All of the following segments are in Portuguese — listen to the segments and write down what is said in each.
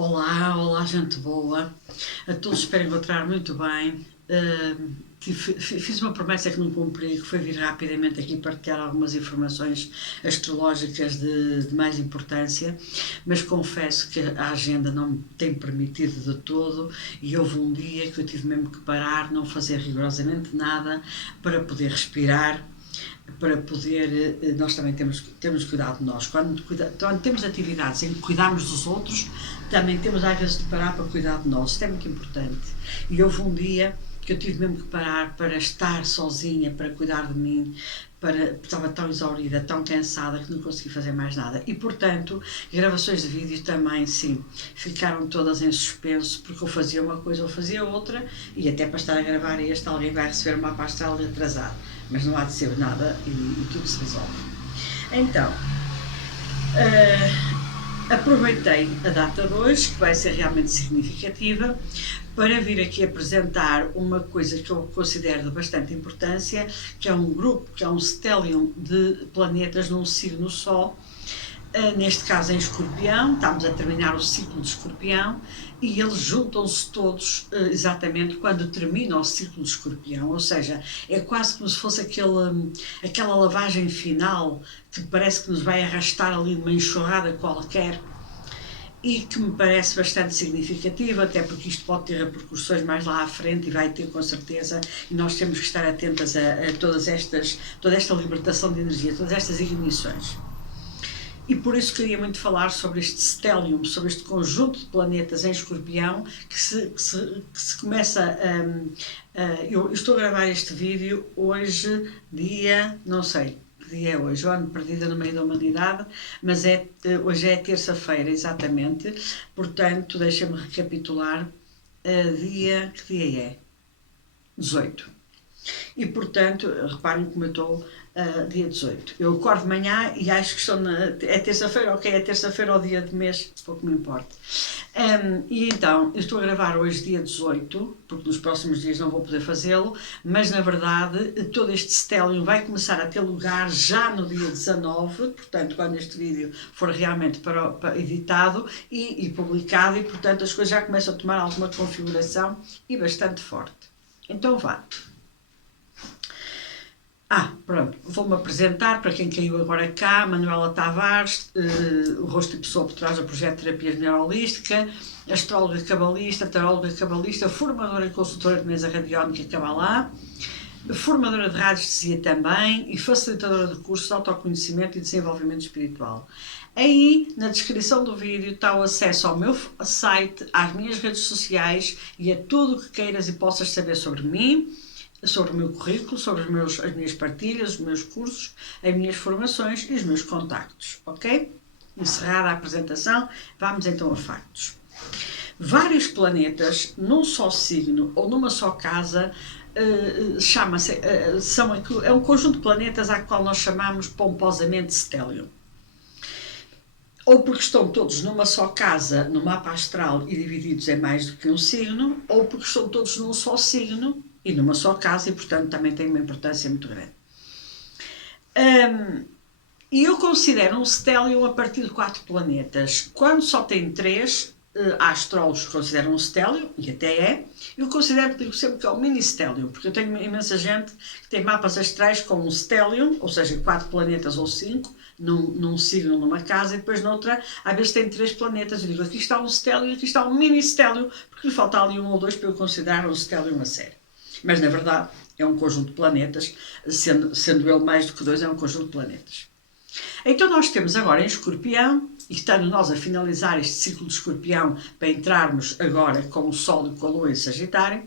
Olá, olá, gente boa. A todos espero encontrar muito bem. Fiz uma promessa que não cumpri, que foi vir rapidamente aqui partilhar algumas informações astrológicas de mais importância, mas confesso que a agenda não me tem permitido de todo e houve um dia que eu tive mesmo que parar, não fazer rigorosamente nada para poder respirar, para poder, nós também temos cuidado de nós. Quando temos atividades em que cuidamos dos outros, também temos às vezes de parar para cuidar de nós. Isto é muito importante. E houve um dia que eu tive mesmo que parar para estar sozinha, para cuidar de mim, estava tão exaurida, tão cansada que não consegui fazer mais nada. E portanto, gravações de vídeo também, sim, ficaram todas em suspenso, porque eu fazia uma coisa ou fazia outra, e até para estar a gravar este, alguém vai receber uma pasta atrasada. Mas não há de ser nada e tudo se resolve. Então, aproveitei a data de hoje, que vai ser realmente significativa, para vir aqui apresentar uma coisa que eu considero de bastante importância, que é um grupo, que é um stellium de planetas num signo só, neste caso em Escorpião. Estamos a terminar o ciclo de Escorpião e eles juntam-se todos exatamente quando termina o ciclo de Escorpião, ou seja, é quase como se fosse aquela lavagem final que parece que nos vai arrastar ali numa enxurrada qualquer e que me parece bastante significativa, até porque isto pode ter repercussões mais lá à frente e vai ter com certeza, e nós temos que estar atentas a toda esta libertação de energia, todas estas ignições. E por isso queria muito falar sobre este stellium, sobre este conjunto de planetas em Escorpião, que se começa eu estou a gravar este vídeo hoje, dia, não sei que dia é hoje, o ano perdido no meio da humanidade, mas hoje é terça-feira, exatamente, portanto, deixa-me recapitular, que dia é? 18. E portanto, reparem como eu estou dia 18. Eu acordo de manhã e acho que é terça-feira, ok, é terça-feira ou dia de mês, pouco me importa. E então, eu estou a gravar hoje dia 18, porque nos próximos dias não vou poder fazê-lo, mas na verdade todo este stellium vai começar a ter lugar já no dia 19, portanto quando este vídeo for realmente para editado e publicado, e portanto as coisas já começam a tomar alguma configuração e bastante forte. Então vá. Pronto, vou-me apresentar para quem caiu agora cá. Manuela Tavares, o rosto e pessoa por trás do projeto de terapia neurolística, astróloga cabalista, taróloga cabalista, formadora e consultora de mesa radiónica Cabalá, formadora de radiestesia também e facilitadora de cursos de autoconhecimento e desenvolvimento espiritual. Aí, na descrição do vídeo, está o acesso ao meu site, às minhas redes sociais e a tudo o que queiras e possas saber sobre mim, sobre o meu currículo, sobre as minhas partilhas, os meus cursos, as minhas formações e os meus contactos, ok? Encerrada a apresentação, vamos então a factos. Vários planetas num só signo ou numa só casa é um conjunto de planetas a qual nós chamamos pomposamente stellium. Ou porque estão todos numa só casa, no mapa astral, e divididos em mais do que um signo, ou porque estão todos num só signo e numa só casa, e portanto também tem uma importância muito grande. E eu considero um stellium a partir de 4 planetas. Quando só tem 3, há astrólogos que consideram um stellium, e até é. Eu digo sempre que é um mini stellium, porque eu tenho imensa gente que tem mapas astrais com um stellium, ou seja, 4 planetas ou 5, num signo, numa casa, e depois noutra, às vezes tem 3 planetas. Eu digo, aqui está um stellium, aqui está um mini stellium, porque lhe falta ali 1 ou 2 para eu considerar um stellium a sério. Mas na verdade é um conjunto de planetas, sendo ele mais do que 2, é um conjunto de planetas. Então nós temos agora em Escorpião, e estando nós a finalizar este ciclo de Escorpião para entrarmos agora com o Sol e com a Lua em Sagitário,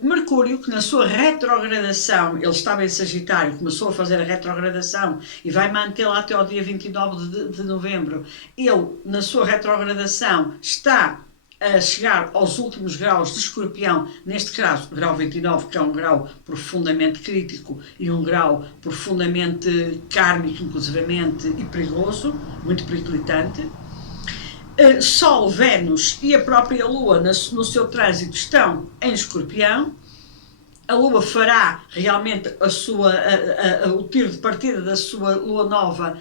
Mercúrio, que na sua retrogradação, ele estava em Sagitário, começou a fazer a retrogradação e vai mantê-la até ao dia 29 de novembro. Ele, na sua retrogradação, está a chegar aos últimos graus de Escorpião, neste caso, grau 29, que é um grau profundamente crítico e um grau profundamente kármico, inclusivamente, e perigoso, muito periclitante. Sol, Vênus e a própria Lua no seu trânsito estão em Escorpião. A Lua fará realmente o tiro de partida da sua Lua nova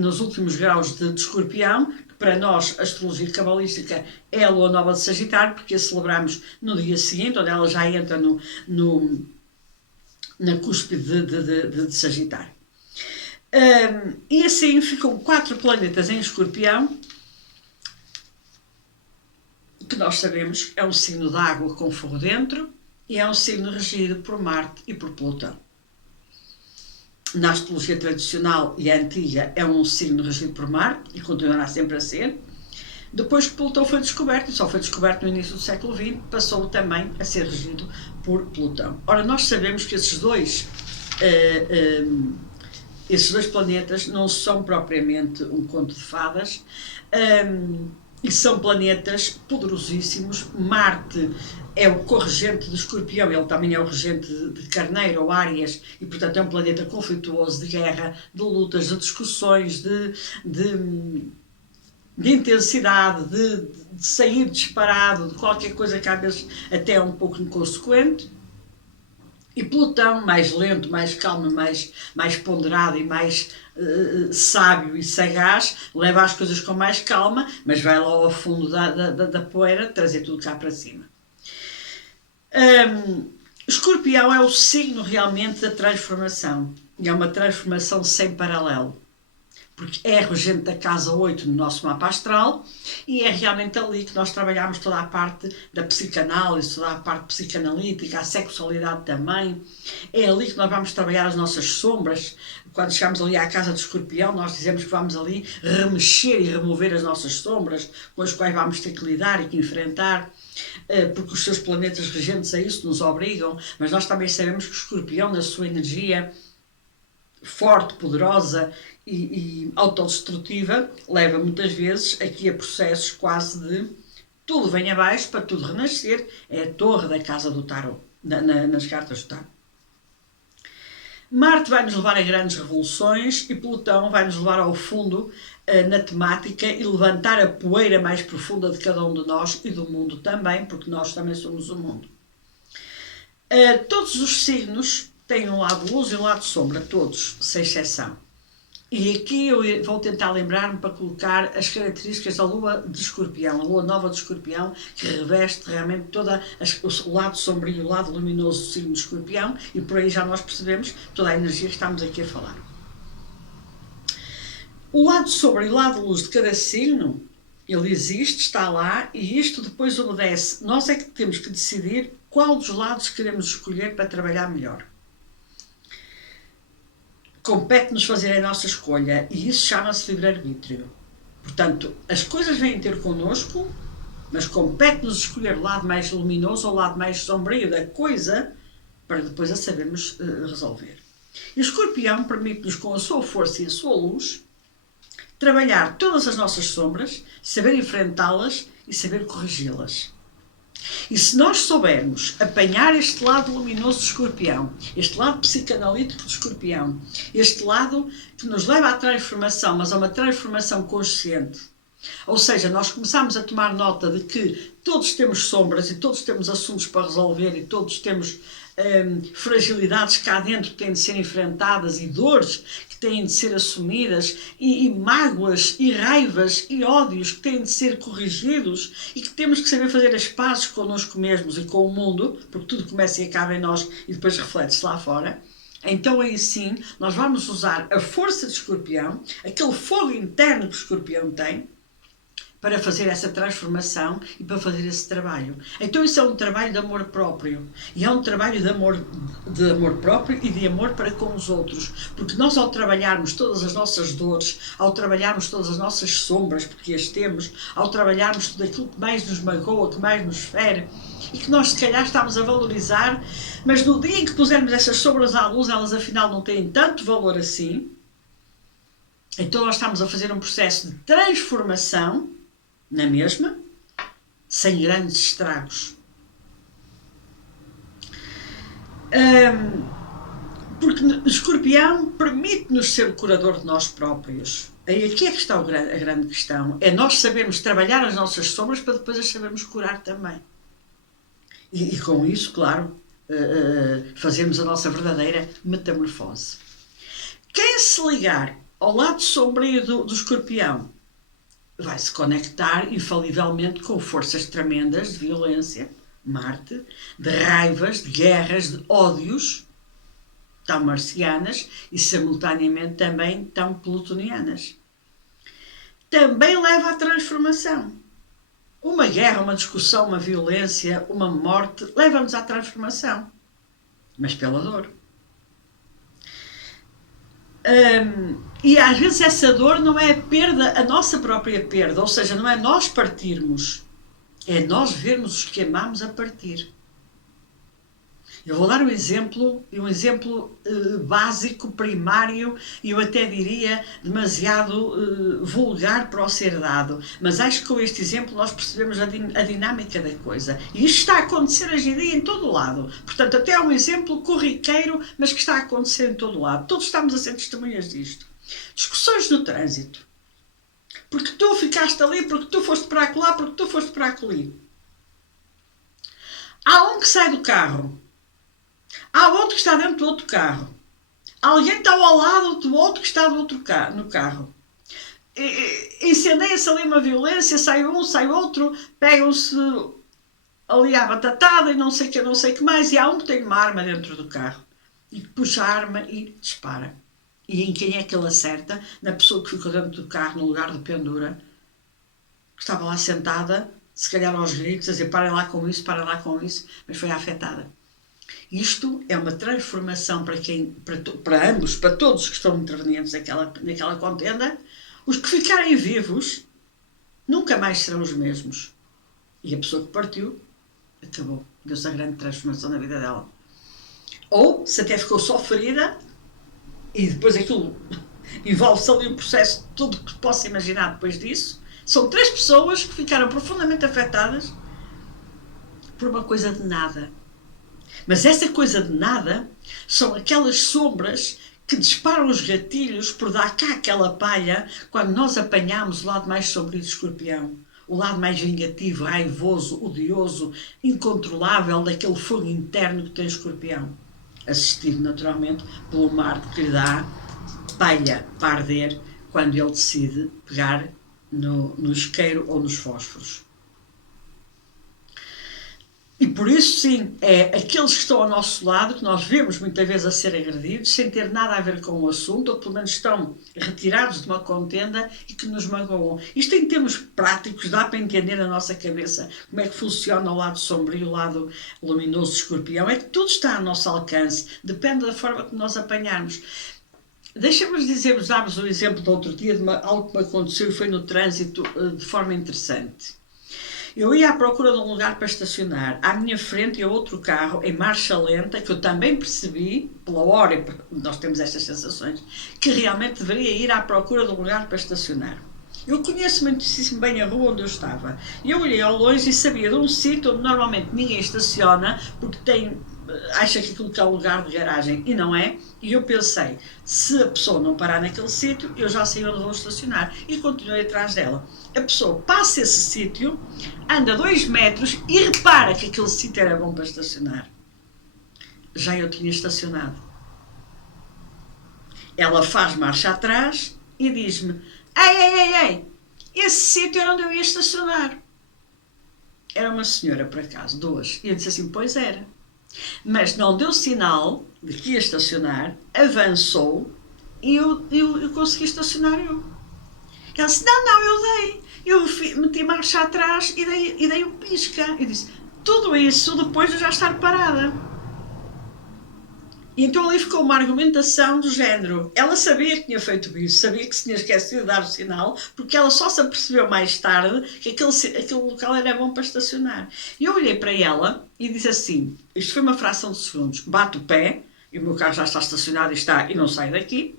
nos últimos graus de Escorpião, que para nós, a astrologia cabalística é a lua nova de Sagitário, porque a celebramos no dia seguinte, onde ela já entra na cúspide de Sagitário. E assim ficam 4 planetas em Escorpião, que nós sabemos é um signo de água com fogo dentro e é um signo regido por Marte e por Plutão. Na astrologia tradicional e antiga é um signo regido por Marte e continuará sempre a ser. Depois que Plutão foi descoberto, e só foi descoberto no início do século XX, passou também a ser regido por Plutão. Ora, nós sabemos que esses dois planetas não são propriamente um conto de fadas, e são planetas poderosíssimos. Marte é o corregente de Escorpião, ele também é o regente de Carneiro ou Áries, e portanto é um planeta conflituoso, de guerra, de lutas, de discussões, de intensidade, de sair disparado, de qualquer coisa que às vezes até é um pouco inconsequente. E Plutão, mais lento, mais calmo, mais ponderado e mais sábio e sagaz, leva as coisas com mais calma, mas vai lá ao fundo da poeira trazer tudo cá para cima. Escorpião é o signo realmente da transformação, e é uma transformação sem paralelo, porque é regente da casa 8 no nosso mapa astral, e é realmente ali que nós trabalhamos toda a parte da psicanálise, toda a parte psicanalítica, a sexualidade também. É ali que nós vamos trabalhar as nossas sombras. Quando chegamos ali à casa de Escorpião, nós dizemos que vamos ali remexer e remover as nossas sombras, com as quais vamos ter que lidar e que enfrentar, porque os seus planetas regentes a isso nos obrigam, mas nós também sabemos que o Escorpião, na sua energia forte, poderosa e autodestrutiva, leva muitas vezes aqui a processos quase de tudo vem abaixo para tudo renascer. É a torre da casa do tarot, nas cartas do tarot. Marte vai nos levar a grandes revoluções e Plutão vai nos levar ao fundo na temática e levantar a poeira mais profunda de cada um de nós e do mundo também, porque nós também somos o mundo. Todos os signos têm um lado de luz e um lado de sombra, todos, sem exceção. E aqui eu vou tentar lembrar-me para colocar as características da lua de Escorpião, a lua nova de Escorpião, que reveste realmente todo o lado sombrio, o lado luminoso do signo de Escorpião, e por aí já nós percebemos toda a energia que estamos aqui a falar. O lado sombrio e o lado de luz de cada signo, ele existe, está lá, e isto depois obedece. Nós é que temos que decidir qual dos lados queremos escolher para trabalhar melhor. Compete-nos fazer a nossa escolha, e isso chama-se livre-arbítrio. Portanto, as coisas vêm ter connosco, mas compete-nos escolher o lado mais luminoso ou o lado mais sombrio da coisa, para depois a sabermos resolver. E o Escorpião permite-nos, com a sua força e a sua luz, trabalhar todas as nossas sombras, saber enfrentá-las e saber corrigi-las. E se nós soubermos apanhar este lado luminoso do Escorpião, este lado psicanalítico do Escorpião, este lado que nos leva à transformação, mas a uma transformação consciente, ou seja, nós começamos a tomar nota de que todos temos sombras e todos temos assuntos para resolver e todos temos fragilidades cá dentro que têm de ser enfrentadas e dores que têm de ser assumidas e mágoas e raivas e ódios que têm de ser corrigidos e que temos que saber fazer as pazes connosco mesmos e com o mundo, porque tudo começa e acaba em nós e depois reflete-se lá fora. Então aí sim nós vamos usar a força de Escorpião, aquele fogo interno que o Escorpião tem, para fazer essa transformação e para fazer esse trabalho. Então isso é um trabalho de amor próprio. E é um trabalho de amor próprio e de amor para com os outros. Porque nós, ao trabalharmos todas as nossas dores, ao trabalharmos todas as nossas sombras, porque as temos, ao trabalharmos tudo aquilo que mais nos magoa, que mais nos fere, e que nós se calhar estamos a valorizar, mas no dia em que pusermos essas sombras à luz, elas afinal não têm tanto valor assim. Então nós estamos a fazer um processo de transformação na mesma, sem grandes estragos. Porque o Escorpião permite-nos ser o curador de nós próprios. Aí aqui é que está a grande questão. É nós sabermos trabalhar as nossas sombras para depois as sabermos curar também. E com isso, claro, fazermos a nossa verdadeira metamorfose. Quem se ligar ao lado sombrio do Escorpião vai se conectar infalivelmente com forças tremendas de violência, Marte, de raivas, de guerras, de ódios, tão marcianas e simultaneamente também tão plutonianas. Também leva à transformação. Uma guerra, uma discussão, uma violência, uma morte, leva-nos à transformação, mas pela dor. E às vezes essa dor não é a perda, a nossa própria perda, ou seja, não é nós partirmos, é nós vermos os que amamos a partir. Eu vou dar um exemplo básico, primário, e eu até diria demasiado vulgar para o ser dado. Mas acho que com este exemplo nós percebemos a dinâmica da coisa. E isto está a acontecer hoje em dia em todo o lado. Portanto, até é um exemplo corriqueiro, mas que está a acontecer em todo o lado. Todos estamos a ser testemunhas disto. Discussões no trânsito. Porque tu ficaste ali, porque tu foste para acolá, porque tu foste para acolhi. Há um que sai do carro. Há outro que está dentro do outro carro. Alguém está ao lado do outro que está no carro. Incendeia-se ali uma violência, sai um, sai outro, pegam-se ali à batatada e não sei o que mais, e há um que tem uma arma dentro do carro. E puxa a arma e dispara. E em quem é que ele acerta? Na pessoa que ficou dentro do carro, no lugar de pendura, que estava lá sentada, se calhar aos gritos, a dizer parem lá com isso, mas foi afetada. Isto é uma transformação para ambos, para todos que estão intervenientes naquela contenda. Os que ficarem vivos nunca mais serão os mesmos. E a pessoa que partiu, acabou. Deu-se a grande transformação na vida dela. Ou, se até ficou só ferida, e depois aquilo envolve-se ali um processo, tudo que possa imaginar depois disso, são 3 pessoas que ficaram profundamente afetadas por uma coisa de nada. Mas essa coisa de nada são aquelas sombras que disparam os gatilhos por dar cá aquela palha quando nós apanhamos o lado mais sombrio do escorpião, o lado mais vingativo, raivoso, odioso, incontrolável daquele fogo interno que tem o escorpião, assistido naturalmente pelo Marte que lhe dá palha para arder quando ele decide pegar no isqueiro ou nos fósforos. E por isso, sim, é aqueles que estão ao nosso lado, que nós vemos muitas vezes a ser agredidos, sem ter nada a ver com o assunto, ou pelo menos estão retirados de uma contenda e que nos magoam. Isto em termos práticos dá para entender na nossa cabeça como é que funciona o lado sombrio, o lado luminoso do escorpião. É que tudo está ao nosso alcance, depende da forma que nós apanharmos. Deixa-nos darmos o exemplo do outro dia de algo que me aconteceu e foi no trânsito de forma interessante. Eu ia à procura de um lugar para estacionar. À minha frente ia outro carro em marcha lenta, que eu também percebi, pela hora, nós temos estas sensações, que realmente deveria ir à procura de um lugar para estacionar. Eu conheço muitíssimo bem a rua onde eu estava. Eu olhei ao longe e sabia de um sítio onde normalmente ninguém estaciona, porque acha que aquilo que é o lugar de garagem e não é. E eu pensei, se a pessoa não parar naquele sítio, eu já sei onde vou estacionar. E continuei atrás dela. A pessoa passa esse sítio, anda 2 metros e repara que aquele sítio era bom para estacionar. Já eu tinha estacionado. Ela faz marcha atrás e diz-me, ei, esse sítio era onde eu ia estacionar. Era uma senhora, por acaso, 2. E eu disse assim, pois era. Mas não deu sinal de que ia estacionar, avançou e eu consegui estacionar eu. Ela disse, não, eu dei. Eu meti marcha atrás e dei um pisca. Eu disse, tudo isso depois de eu já estar parada. E então ali ficou uma argumentação do género. Ela sabia que tinha feito isso, sabia que se tinha esquecido de dar o sinal, porque ela só se apercebeu mais tarde que aquele local era bom para estacionar. E eu olhei para ela e disse assim, isto foi uma fração de segundos, bate o pé, e o meu carro já está estacionado e não sai daqui,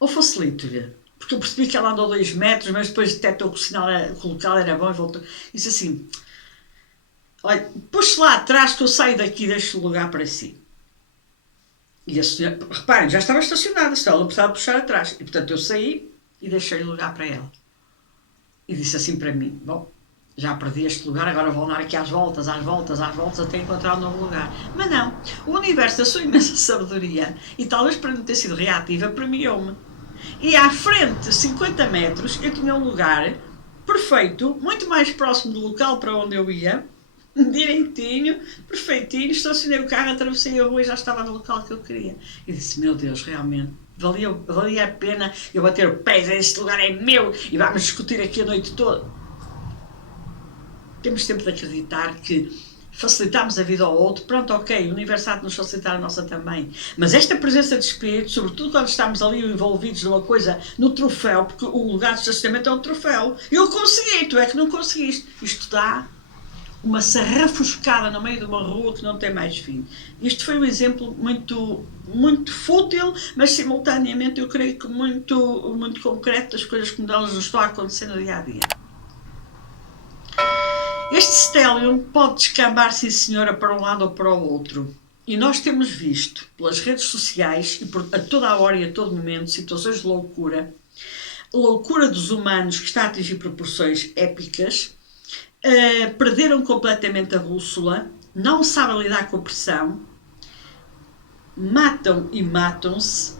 ou facilito-lhe, porque eu percebi que ela andou 2 metros, mas depois detectou que o local era bom e voltou. Disse assim, olha, puxe lá atrás que eu saio daqui e deixo o lugar para si. E a senhora, reparem, já estava estacionada, se ela não precisava puxar atrás. E portanto eu saí e deixei o lugar para ela. E disse assim para mim, bom, já perdi este lugar, agora vou andar aqui às voltas, até encontrar um novo lugar. Mas não, o universo da sua imensa sabedoria, e talvez para não ter sido reativa, premiou-me. E à frente, 50 metros, eu tinha um lugar perfeito, muito mais próximo do local para onde eu ia, direitinho, perfeitinho, estacionei o carro, atravessei a rua e já estava no local que eu queria. E disse, meu Deus, realmente, valia a pena eu bater o pé, este lugar é meu e vamos discutir aqui a noite toda. Temos sempre de acreditar que facilitamos a vida ao outro, pronto, ok, o universo há de nos facilitar a nossa também. Mas esta presença de espírito, sobretudo quando estamos ali envolvidos numa coisa, no troféu, porque o lugar de estacionamento é um troféu. Eu consegui, tu é que não conseguiste. Isto dá uma sarrafuscada no meio de uma rua que não tem mais fim. Isto foi um exemplo muito fútil, mas simultaneamente eu creio que muito concreto das coisas como elas nos estão a acontecer no dia a dia. Este stellium pode descambar, sim senhora, para um lado ou para o outro. E nós temos visto pelas redes sociais e a toda a hora e a todo momento situações de loucura dos humanos que está a atingir proporções épicas, perderam completamente a bússola, não sabem lidar com a pressão, matam e matam-se.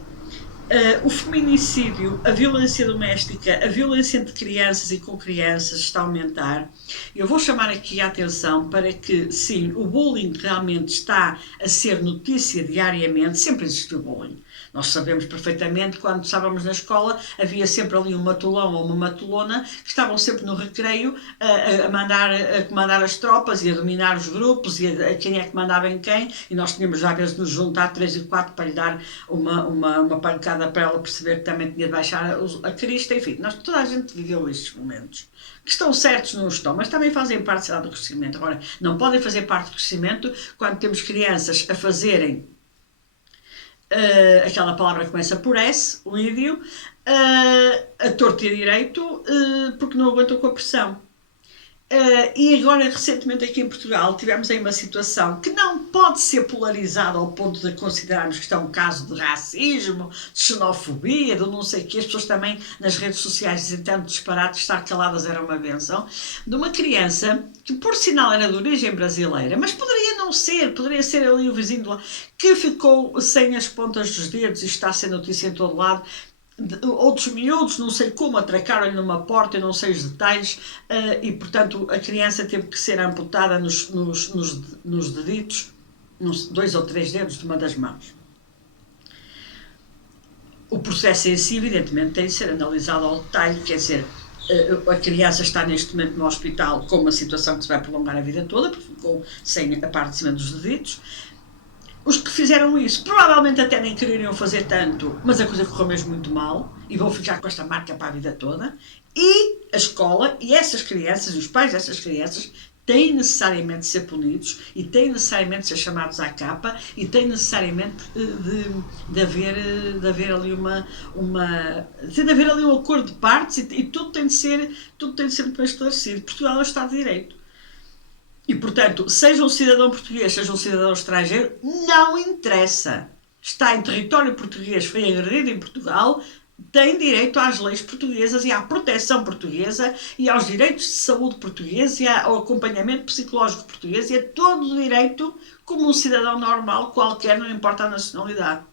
O feminicídio, a violência doméstica, a violência entre crianças e com crianças está a aumentar. Eu vou chamar aqui a atenção para que, sim, o bullying realmente está a ser notícia diariamente, sempre existiu bullying. Nós sabemos perfeitamente, quando estávamos na escola, havia sempre ali um matulão ou uma matulona que estavam sempre no recreio a comandar as tropas e a dominar os grupos e a quem é que mandava em quem, e nós tínhamos já às vezes de nos juntar 3 e 4 para lhe dar uma pancada para ela perceber que também tinha de baixar a crista, enfim, toda a gente viveu estes momentos. Que estão certos, não estão, mas também fazem parte do crescimento. Agora, não podem fazer parte do crescimento quando temos crianças a fazerem aquela palavra que começa por S, o ídio, a torto e a direito, porque não aguentam com a pressão. E agora, recentemente aqui em Portugal, tivemos aí uma situação que não pode ser polarizada ao ponto de considerarmos que isto é um caso de racismo, de xenofobia, de não sei o que. As pessoas também nas redes sociais dizem tanto disparate, estar caladas era uma benção, de uma criança que por sinal era de origem brasileira, mas poderia não ser, poderia ser ali o vizinho de lá, que ficou sem as pontas dos dedos e está a ser notícia em todo lado. Outros miúdos, não sei como, atracaram-lhe numa porta, eu não sei os detalhes, e portanto a criança teve que ser amputada nos deditos, nos 2 ou 3 dedos de uma das mãos. O processo em si, evidentemente, tem de ser analisado ao detalhe, quer dizer, a criança está neste momento no hospital com uma situação que se vai prolongar a vida toda, porque ficou sem a parte de cima dos deditos. Os que fizeram isso provavelmente até nem queriam fazer tanto, mas a coisa correu mesmo muito mal e vão ficar com esta marca para a vida toda. E a escola e essas crianças, os pais dessas crianças, têm necessariamente de ser punidos e têm necessariamente de ser chamados à capa e têm necessariamente de haver ali de haver ali um acordo de partes e tudo tem de ser muito bem esclarecido. Portugal é o Estado de Direito. E, portanto, seja um cidadão português, seja um cidadão estrangeiro, não interessa. Está em território português, foi agredido em Portugal, tem direito às leis portuguesas e à proteção portuguesa e aos direitos de saúde portugueses e ao acompanhamento psicológico português e a todo o direito como um cidadão normal qualquer, não importa a nacionalidade.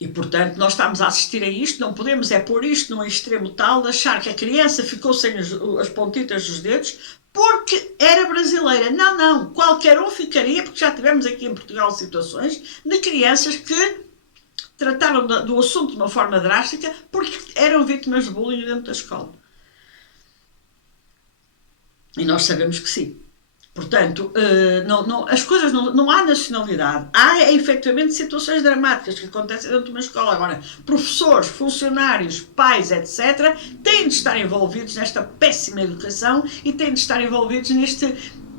E, portanto, nós estamos a assistir a isto, não podemos pôr isto num extremo tal de achar que a criança ficou sem as pontitas dos dedos porque era brasileira. Não, qualquer um ficaria, porque já tivemos aqui em Portugal situações de crianças que trataram do assunto de uma forma drástica porque eram vítimas de bullying dentro da escola. E nós sabemos que sim. Portanto, as coisas não há nacionalidade. Há, efetivamente, situações dramáticas que acontecem dentro de uma escola. Agora, professores, funcionários, pais, etc., têm de estar envolvidos nesta péssima educação e têm de estar envolvidos neste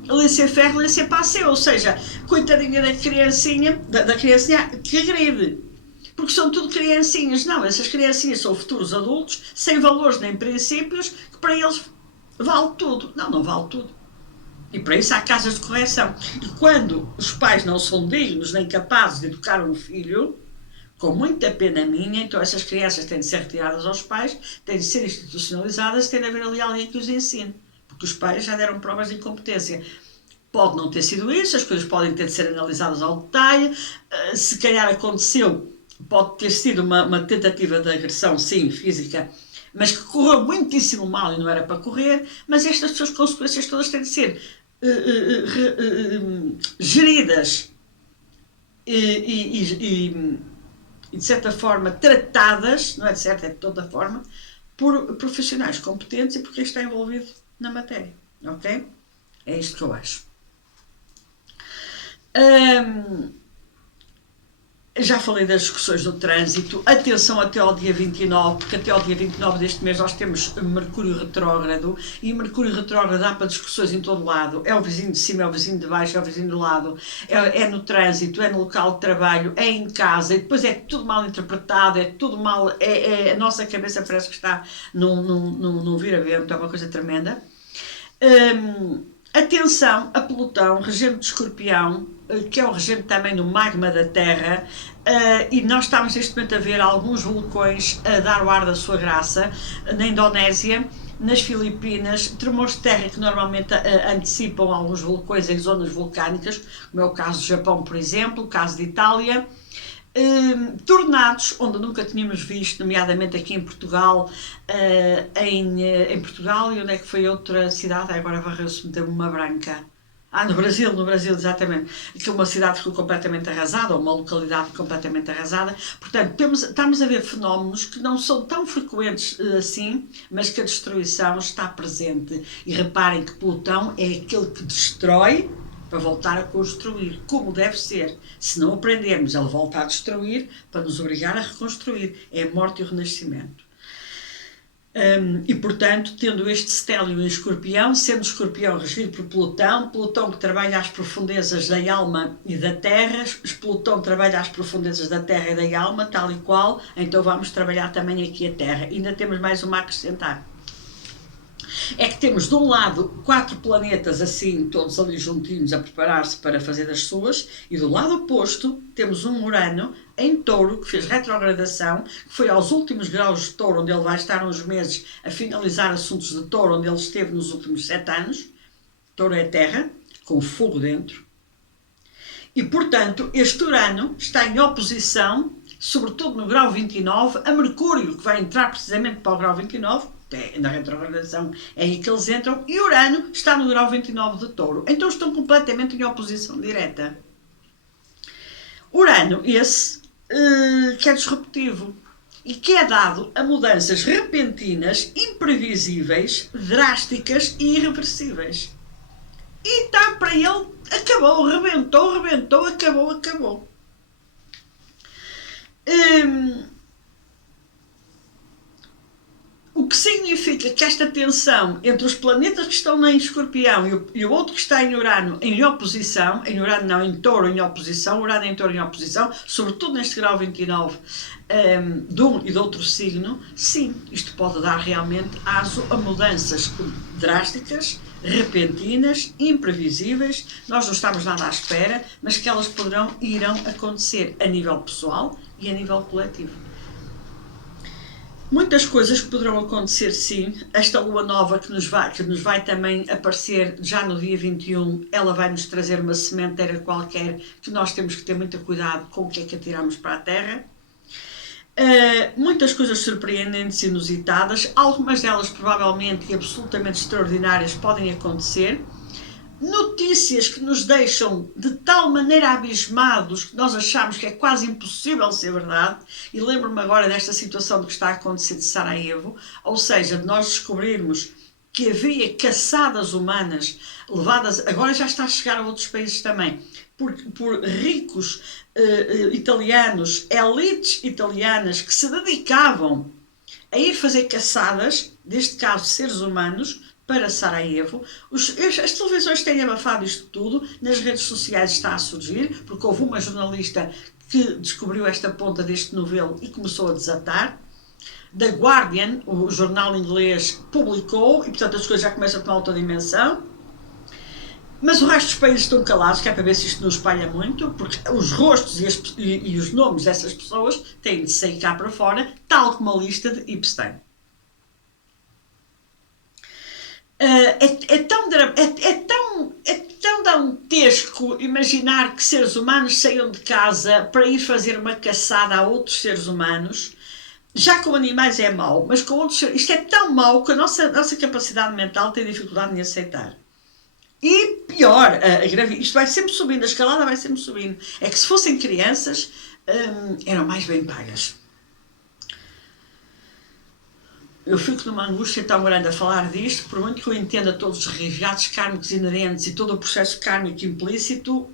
laissez-faire, laissez-passer, ou seja, coitadinha da criancinha que agride. Porque são tudo criancinhas. Não, essas criancinhas são futuros adultos, sem valores nem princípios, que para eles vale tudo. Não vale tudo. E para isso há casas de correção. E quando os pais não são dignos nem capazes de educar um filho, com muita pena minha, então essas crianças têm de ser retiradas aos pais, têm de ser institucionalizadas, tem de haver ali alguém que os ensine. Porque os pais já deram provas de incompetência. Pode não ter sido isso, as coisas podem ter de ser analisadas ao detalhe, se calhar aconteceu pode ter sido uma tentativa de agressão, sim, física, mas que correu muitíssimo mal e não era para correr, mas estas suas consequências todas têm de ser geridas e, de certa forma, tratadas, não é de certa, é de toda forma, por profissionais competentes e por quem está envolvido na matéria, ok? É isto que eu acho. Já falei das discussões do trânsito. Atenção até ao dia 29, porque até ao dia 29 deste mês nós temos Mercúrio retrógrado, e Mercúrio retrógrado dá para discussões em todo lado. É o vizinho de cima, é o vizinho de baixo, é o vizinho do lado, é no trânsito, é no local de trabalho, é em casa, e depois é tudo mal interpretado, é tudo mal, a nossa cabeça parece que está num vira-vento, é uma coisa tremenda. Atenção a Plutão, regente de Escorpião, que é o regente também do magma da Terra, e nós estamos neste momento a ver alguns vulcões a dar o ar da sua graça na Indonésia, nas Filipinas, tremores de terra que normalmente antecipam alguns vulcões em zonas vulcânicas, como é o caso do Japão, por exemplo, o caso de Itália. Tornados, onde nunca tínhamos visto, nomeadamente aqui em Portugal, em Portugal, e onde é que foi outra cidade? Agora varreu-se-me, deu uma branca. No Brasil, exatamente. Que uma cidade ficou completamente arrasada, ou uma localidade completamente arrasada. Portanto, estamos a ver fenómenos que não são tão frequentes assim, mas que a destruição está presente. E reparem que Plutão é aquele que destrói para voltar a construir, como deve ser. Se não aprendermos, ele volta a destruir para nos obrigar a reconstruir. É a morte e o renascimento. E, portanto, tendo este stélio em Escorpião, sendo Escorpião regido por Plutão que trabalha às profundezas da alma e da terra, Plutão trabalha às profundezas da terra e da alma, tal e qual, então vamos trabalhar também aqui a terra. Ainda temos mais uma a acrescentar. É que temos de um lado 4 planetas assim, todos ali juntinhos a preparar-se para fazer das suas, e do lado oposto temos um Urano em Touro, que fez retrogradação, que foi aos últimos graus de Touro, onde ele vai estar uns meses a finalizar assuntos de Touro, onde ele esteve nos últimos 7 anos. Touro é terra, com fogo dentro. E, portanto, este Urano está em oposição, sobretudo no grau 29, a Mercúrio, que vai entrar precisamente para o grau 29, na retrogradação é aí que eles entram, e Urano está no grau 29 de Touro. Então estão completamente em oposição direta. Urano, esse, que é disruptivo e que é dado a mudanças repentinas, imprevisíveis, drásticas e irreversíveis. E está para ele, acabou, rebentou, acabou. O que significa que esta tensão entre os planetas que estão em Escorpião e o outro que está em Urano em oposição, em Urano não, em Touro em oposição, Urano em Touro em oposição, sobretudo neste grau 29 de um e de outro signo, sim, isto pode dar realmente aso a mudanças drásticas, repentinas, imprevisíveis, nós não estamos nada à espera, mas que elas poderão e irão acontecer a nível pessoal e a nível coletivo. Muitas coisas que poderão acontecer, sim. Esta lua nova que nos vai também aparecer já no dia 21, ela vai nos trazer uma sementeira qualquer que nós temos que ter muito cuidado com o que é que atiramos para a terra. Muitas coisas surpreendentes e inusitadas, algumas delas provavelmente e absolutamente extraordinárias podem acontecer. Notícias que nos deixam de tal maneira abismados que nós achamos que é quase impossível ser verdade, e lembro-me agora desta situação que está a acontecer de Sarajevo, ou seja, de nós descobrirmos que havia caçadas humanas levadas, agora já está a chegar a outros países também, por ricos italianos, elites italianas que se dedicavam a ir fazer caçadas, neste caso seres humanos, para Sarajevo. As televisões têm abafado isto tudo, nas redes sociais está a surgir, porque houve uma jornalista que descobriu esta ponta deste novelo e começou a desatar. The Guardian, o jornal inglês, publicou, e portanto as coisas já começam a tomar outra dimensão. Mas o resto dos países estão calados, que é para ver se isto não espalha muito, porque os rostos e os nomes dessas pessoas têm de sair cá para fora, tal como a lista de Epstein. É tão dantesco grotesco imaginar que seres humanos saiam de casa para ir fazer uma caçada a outros seres humanos. Já com animais é mau, mas com outros seres... Isto é tão mau que a nossa capacidade mental tem dificuldade em aceitar. E pior, isto vai sempre subindo, a escalada vai sempre subindo. É que se fossem crianças, eram mais bem pagas. Eu fico numa angústia tão grande a falar disto, por muito que eu entenda todos os resgates kármicos inerentes e todo o processo kármico implícito,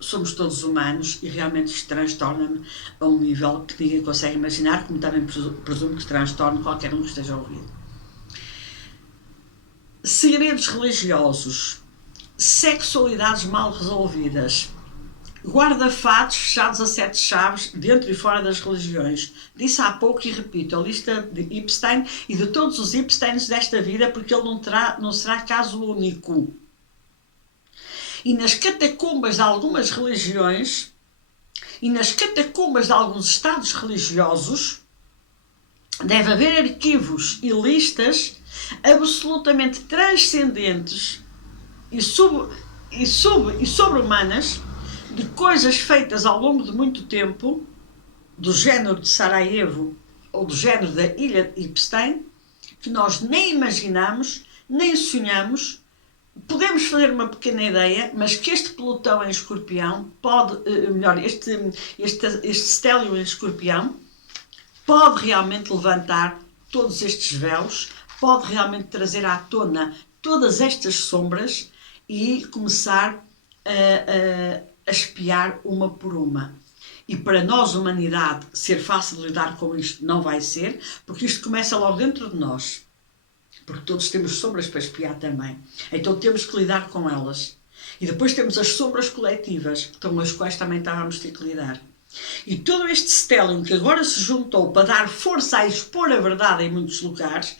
somos todos humanos e realmente isto transtorna-me a um nível que ninguém consegue imaginar, como também presumo que transtorne qualquer um que esteja a ouvir. Segredos religiosos, sexualidades mal resolvidas, guarda-fatos fechados a 7 chaves dentro e fora das religiões. Disse há pouco e repito, a lista de Epstein e de todos os Epsteins desta vida, porque ele não será caso único. E nas catacumbas de algumas religiões e nas catacumbas de alguns estados religiosos deve haver arquivos e listas absolutamente transcendentes e sobre-humanas de coisas feitas ao longo de muito tempo, do género de Sarajevo ou do género da ilha de Epstein, que nós nem imaginamos, nem sonhamos. Podemos fazer uma pequena ideia, mas que este pelotão em Escorpião pode, este stélio em Escorpião pode realmente levantar todos estes véus, pode realmente trazer à tona todas estas sombras e começar a espiar uma por uma. E para nós, humanidade, ser fácil de lidar com isto não vai ser, porque isto começa logo dentro de nós. Porque todos temos sombras para espiar também. Então temos que lidar com elas. E depois temos as sombras coletivas, com as quais também estávamos a ter que lidar. E todo este stellium que agora se juntou para dar força a expor a verdade em muitos lugares,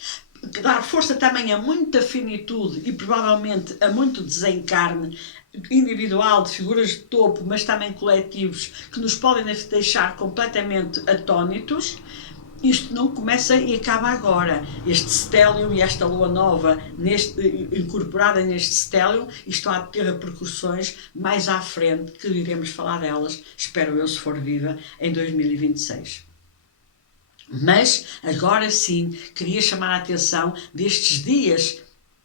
dar força também a muita finitude e provavelmente a muito desencarne individual de figuras de topo, mas também coletivos, que nos podem deixar completamente atónitos. Isto não começa e acaba agora. Este stellium e esta lua nova incorporada neste stellium, isto há de ter repercussões mais à frente, que iremos falar delas, espero eu, se for viva, em 2026. Mas, agora sim, queria chamar a atenção destes dias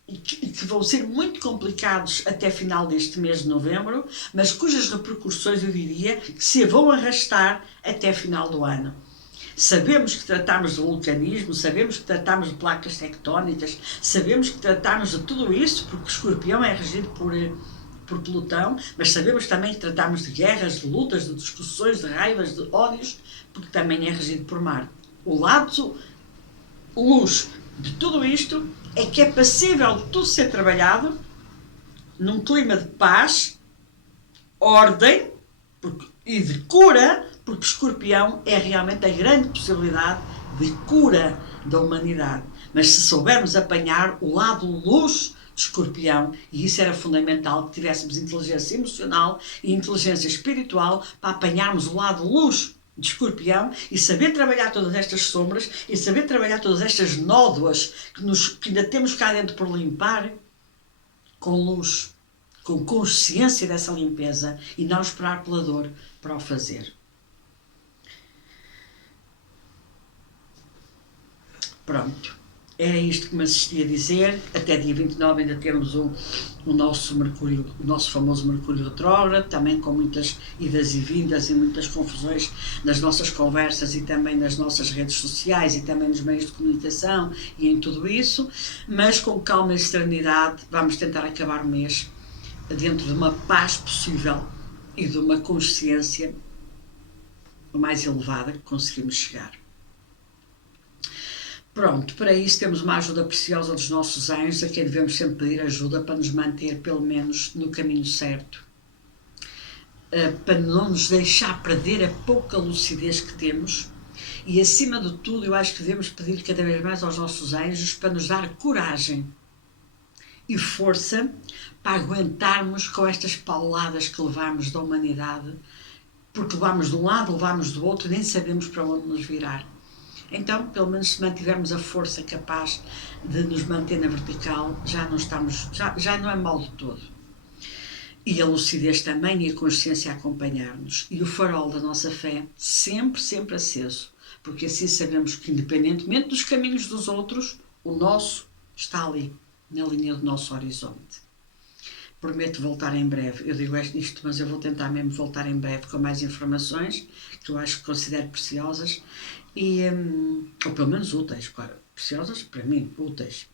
que vão ser muito complicados até final deste mês de novembro, mas cujas repercussões, eu diria, que se vão arrastar até final do ano. Sabemos que tratamos de vulcanismo, sabemos que tratamos de placas tectónicas, sabemos que tratamos de tudo isso, porque Escorpião é regido por Plutão, mas sabemos também que tratamos de guerras, de lutas, de discussões, de raivas, de ódios, porque também é regido por Marte. O lado luz de tudo isto é que é passível de tudo ser trabalhado num clima de paz, ordem e de cura, porque Escorpião é realmente a grande possibilidade de cura da humanidade. Mas se soubermos apanhar o lado luz de Escorpião, e isso era fundamental, que tivéssemos inteligência emocional e inteligência espiritual para apanharmos o lado luz de Escorpião e saber trabalhar todas estas sombras e saber trabalhar todas estas nódoas que ainda temos cá dentro por limpar com luz, com consciência dessa limpeza e não esperar pela dor para o fazer. Pronto, é isto que me assisti a dizer. Até dia 29 ainda temos o nosso famoso Mercúrio retrógrado, também com muitas idas e vindas e muitas confusões nas nossas conversas e também nas nossas redes sociais e também nos meios de comunicação e em tudo isso, mas com calma e serenidade vamos tentar acabar o mês dentro de uma paz possível e de uma consciência mais elevada que conseguimos chegar. Pronto, para isso temos uma ajuda preciosa dos nossos anjos, a quem devemos sempre pedir ajuda para nos manter, pelo menos, no caminho certo. Para não nos deixar perder a pouca lucidez que temos. E, acima de tudo, eu acho que devemos pedir cada vez mais aos nossos anjos para nos dar coragem e força para aguentarmos com estas pauladas que levamos da humanidade, porque levamos de um lado, levamos do outro e nem sabemos para onde nos virar. Então, pelo menos se mantivermos a força capaz de nos manter na vertical, já não é mal de todo. E a lucidez também e a consciência a acompanhar-nos. E o farol da nossa fé sempre, sempre aceso. Porque assim sabemos que, independentemente dos caminhos dos outros, o nosso está ali, na linha do nosso horizonte. Prometo voltar em breve. Eu digo isto, mas eu vou tentar mesmo voltar em breve com mais informações que eu acho que considero preciosas e, ou pelo menos úteis, claro, preciosas para mim, úteis.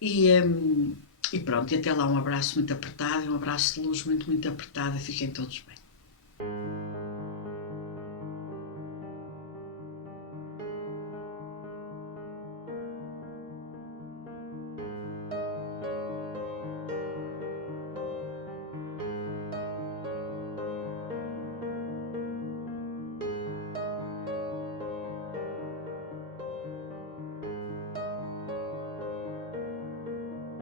E pronto, e até lá um abraço muito apertado e um abraço de luz muito, muito apertado e fiquem todos bem.